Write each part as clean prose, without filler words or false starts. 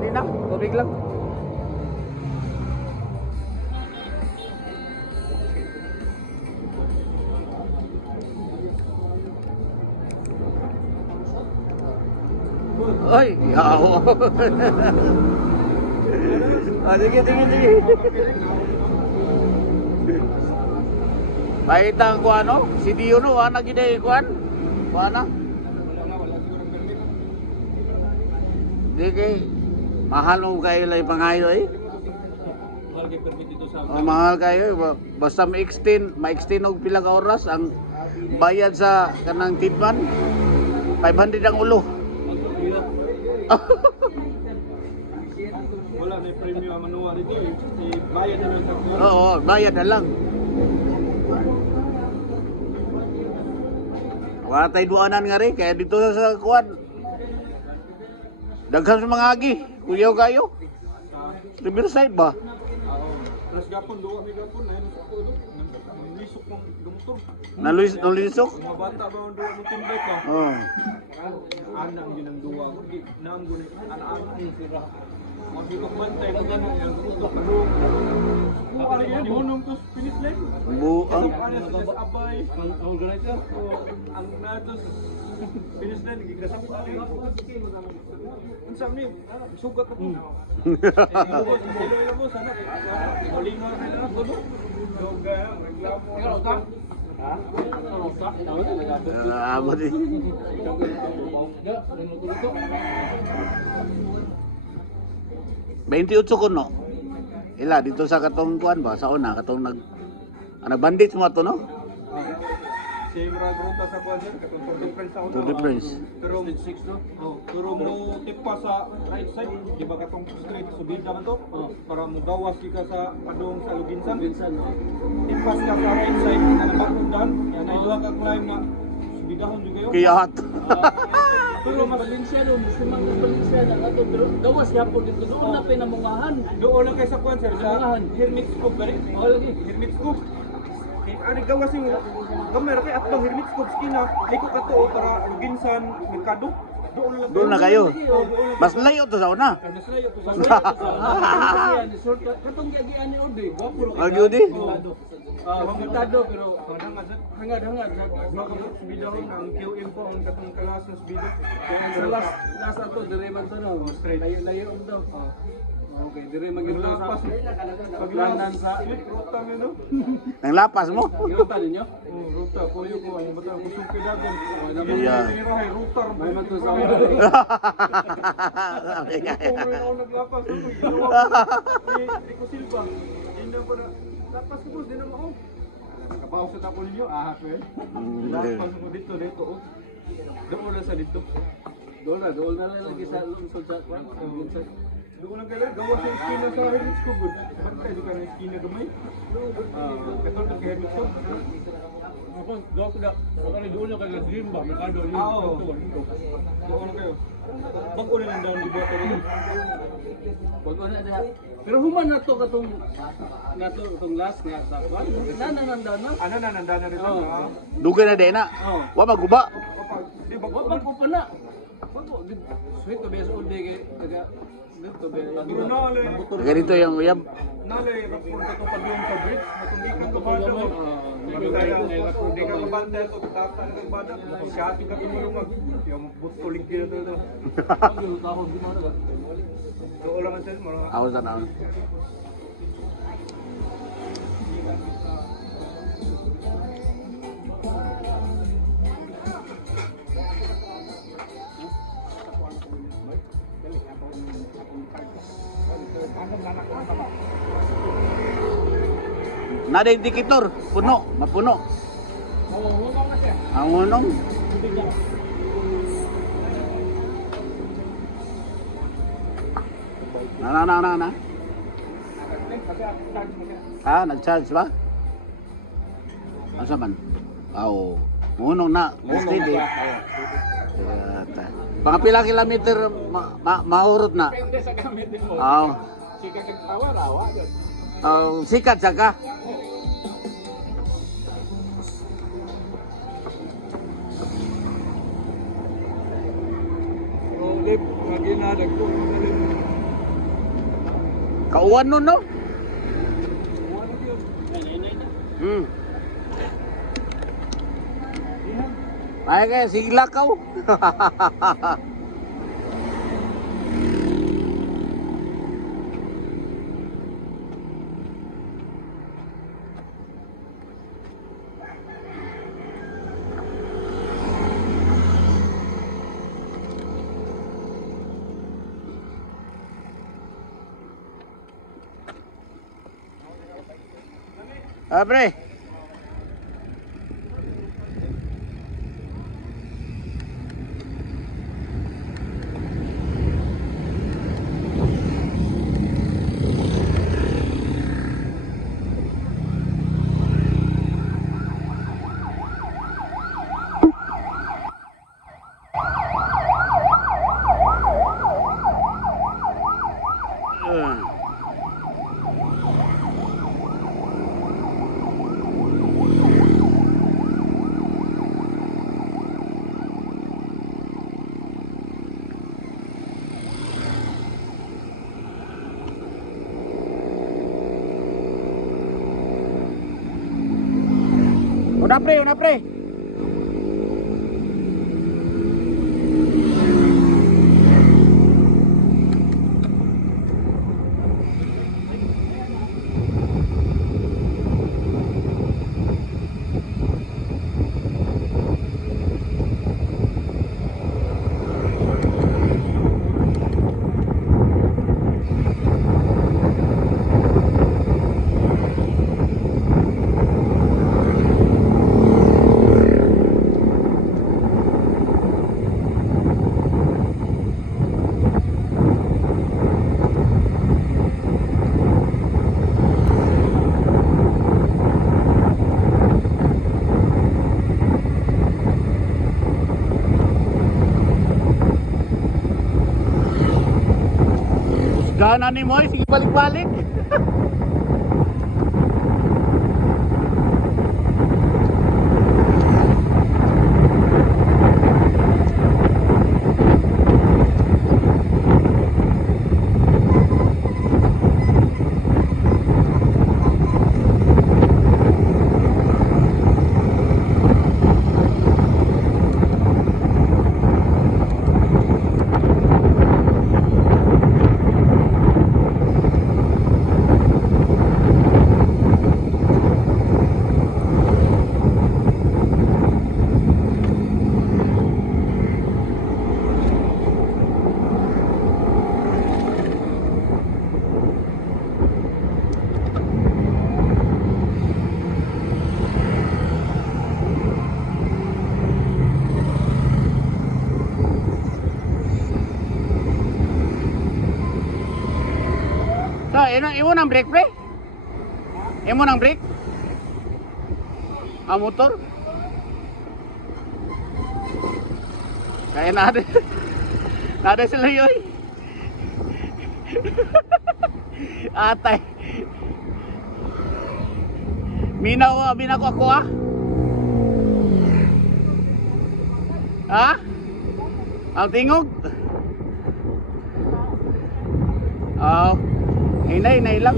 din na. Tubig lang. Ay, yaw. Sige. Paitang ko ano, si Dio no, ana gid kuan. Kuana. Di kay mahal mo kayo lay pangayo eh. Mahal kay permit dito sa Mahal kayo basta ma-extend og pila ka oras ang bayad sa kanang tidman 500 ang ulo. wala may premium ang manuwa dito eh. Bayad na lang sa Oo, bayad na lang. Wala tayo duanan nga rin, kaya dito sa kuwan. Daghan sa mga agi, kuyaw kayo. Riverside ba? Plus gapon, duwa may gapon. Ayun sa pulo. Nilisok mong gumutor. Nalulisok? Mga bata ba ang duwa mo timbay pa? Oo. Anak yun ang duwa. Naam ko anak-anak yung sira. Magigok bantay mo gano'n yung gumutor. Ano yan? Hunong to finish line? Buang. Kasap abay. Ang organizer? Ang natos finish line. Kasap abay. Ang sabi niyo, sugat ako. Ilo mo sana. Malingar na lang. Gulo. Gaya, reklamo. Ikaw ka? Ha? Amo din. Baintiyotso ko no. Ila dito sa katong kuan ba sa una katong ano bandit mo ato no? Si Murag Ruta sa Kwanzan, katong for difference ako. For difference. Pero 6 no? Pero mo tipa sa right side, di ba katong straight subida man to? Para mo gawas ka sa padong sa Luginsan. Tipas ka sa right side, ang bakundan, yan ay duha ka climb nga subidahon jud kayo. Kiyat. Pero mas Balinsyano, gusto man ng Balinsyano, ato gawas yapon dito doon na pinamungahan. doon lang kay sa Kwanzan sa Hermit Scoop gani. Hermit Scoop. Ani gawas yung kamera kay atong Hermit Scoop skina, liko ka to para Luginsan, Merkado. Doon na kayo. Mas layo to sa una. Mas layo to sa Katong giagian ni Ode, gwapo ro. Agyo di. Merkado pero hangad bidahon ang QM po ang katong kalas ng video. sa last ato dire man to no. Straight. Layo to. Okay, dire man gid Paglapas, paglandan sa ruta mo no. Nang lapas mo. Giruta ninyo. Ruta puyo ko ang bata kusog kidagan. Yeah. Tinirahay ruta ro May man to sa Kung may ako naglapas di ko silba. Hindi ko na lapas ko din naman ako. Kabaw sa tapo ninyo, ahas ko eh. Lapas ko dito. Doon lang sa dito. doon na lang lagi sa lungsod sa kwan. Doon lang kaya gawa sa esquina sa Hermit Scoop. Bantay doon ka ng esquina gamay. Katol ka kay Hermit Scoop. Ako, doon na kay Dream ba, Merkado yun. Oo. Doon lang kayo. Bago na lang daw di ba ito? Bago na diha. Pero human na to katong last nga sa kwan. Nanananda na. Ano na nandana rin lang ha? Dugay na din na. Oh. Wa maguba. Di ba Wa man ko pa na. Bago sweet to be so day kay taga dito be. Pero nalay. Ganito yung uyab. Nalay rapor ka to pa doon sa bridge. Matundikan ka ba daw? Hindi ka kabantay to. Tata ka ba daw? Shati ka tumulong. Yung butulig kaya to. Doon lang ang sa'yo. Awas na naon. Nada yung tikitor, puno, mapuno. Ang unong. Na. Ah, nag-charge ba? Asa man? Oo. Unong na, steady. Mga pila kilometer mahurot na. Sa gamit mo. Oo. Sika kag tawa rawa. Sikat saka. Lip, lagi na nagpo. Kauwan nun, no? Hmm. Ay kaya, sigla ka. Ah, pre. Una pre. Gana ni Moy, sige balik-balik. So, imo nang brake pre? Imo nang brake? Ang motor? Kaya nada. Nada sila yun. Atay. Minaw ko ako ah. Ha? Ang tingog? Oh. Inay lang.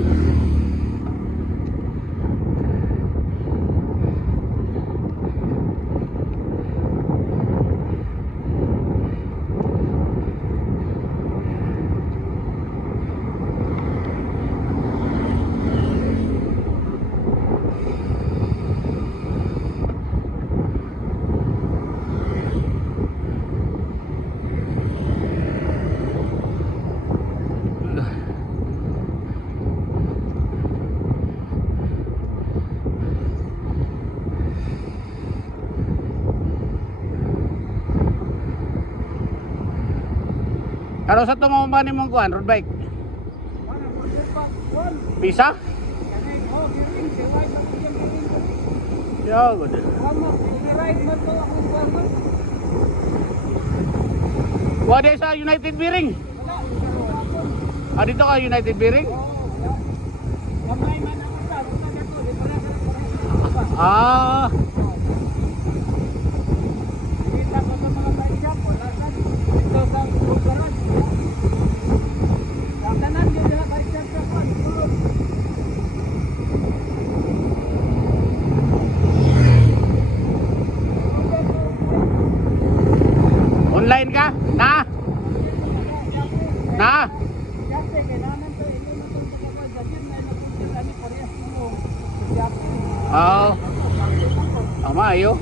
Karo sa tumama mong kuan road bike? Pisa? Yo, good. Wala sa United Bearing? Ah, dito ka United Bearing? Ah. Magbabahin ka? Na? Na? Kasi kailangan to ito na itong pagkakal. Kasi may napunta kami parehas mo. Kasi Oo. Tama, ayo.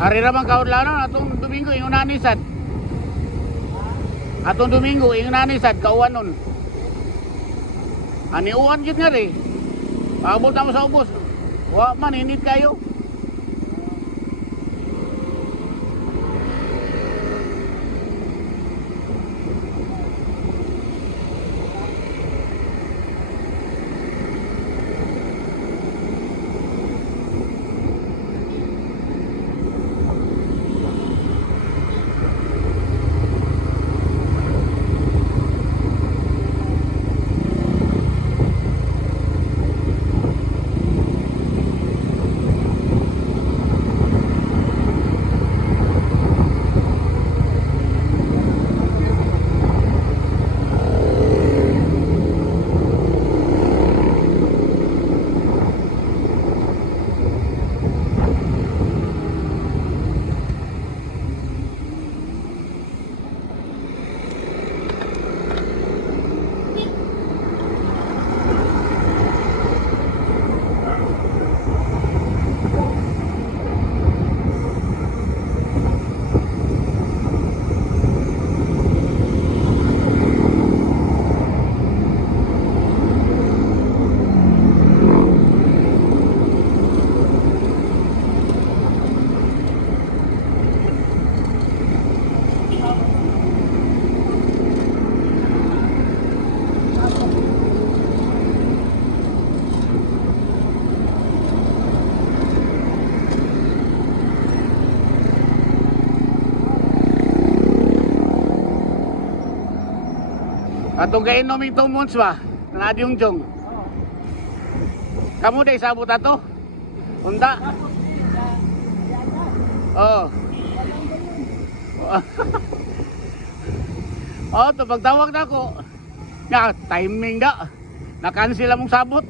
Ari naman kaudlanon atong Domingo ingon nanisad. Atong Domingo ingon nanisad kauwanon. Ani uwan gid nga ri. Paabot na mo sa ubos. Wa man init kayo. Atong kainom yung 2 months ba? Ng adyong jong. Kamu day sabot ato? Unda? Oh. Oh, to pagtawag na ko. Ya, timing da. Na-cancel among sabot.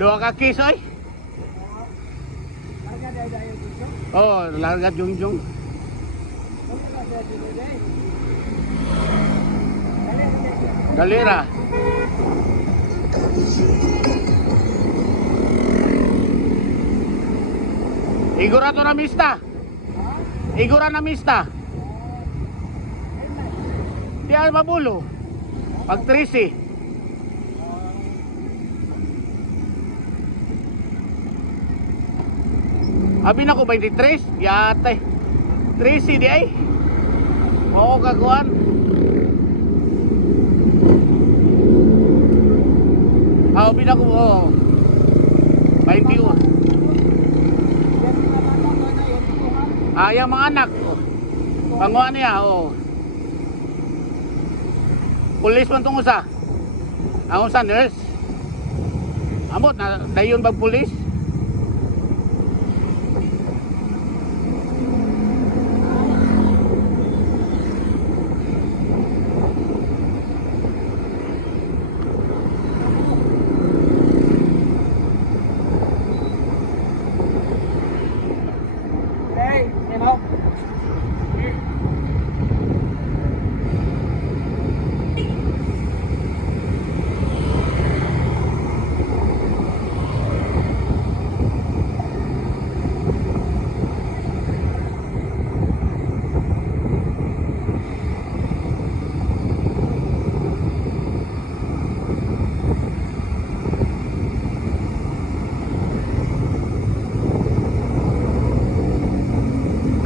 Dua ka kiss oy. Oh, larga jungjung. Galera. Igura to na mista. Igura na mista. Di ay mabulo. Pag 13. Abi na ko 23. Yate. 13 di ay. Oo kaguan. Abi na ko. Oh. 21. Ayang mga anak. Panguha niya. Oh. Pulis man itong usa. Ang usa nurse. Amot na dayon bag pulis.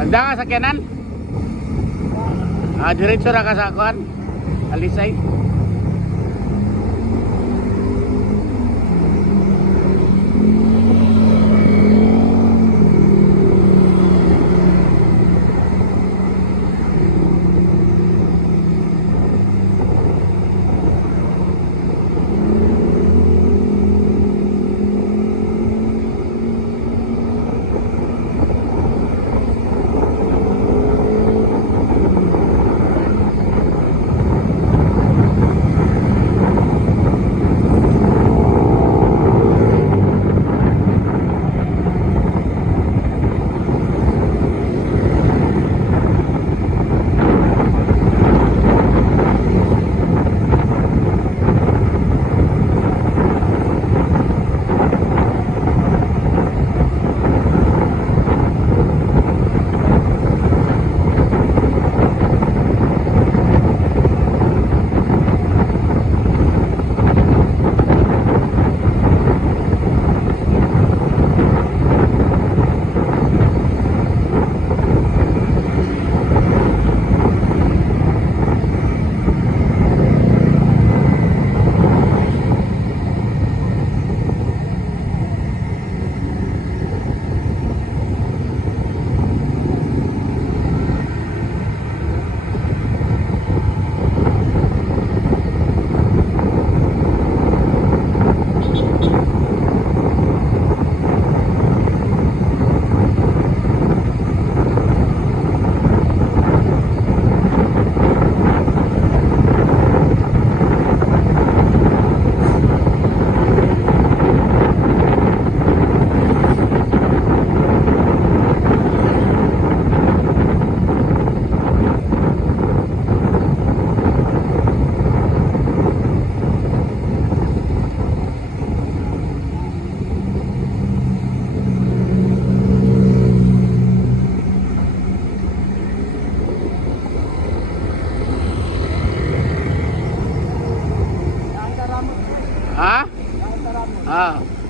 Anda ka sa kanan? Diretso ra ka sa kuan. Alisay. Ha? Ah.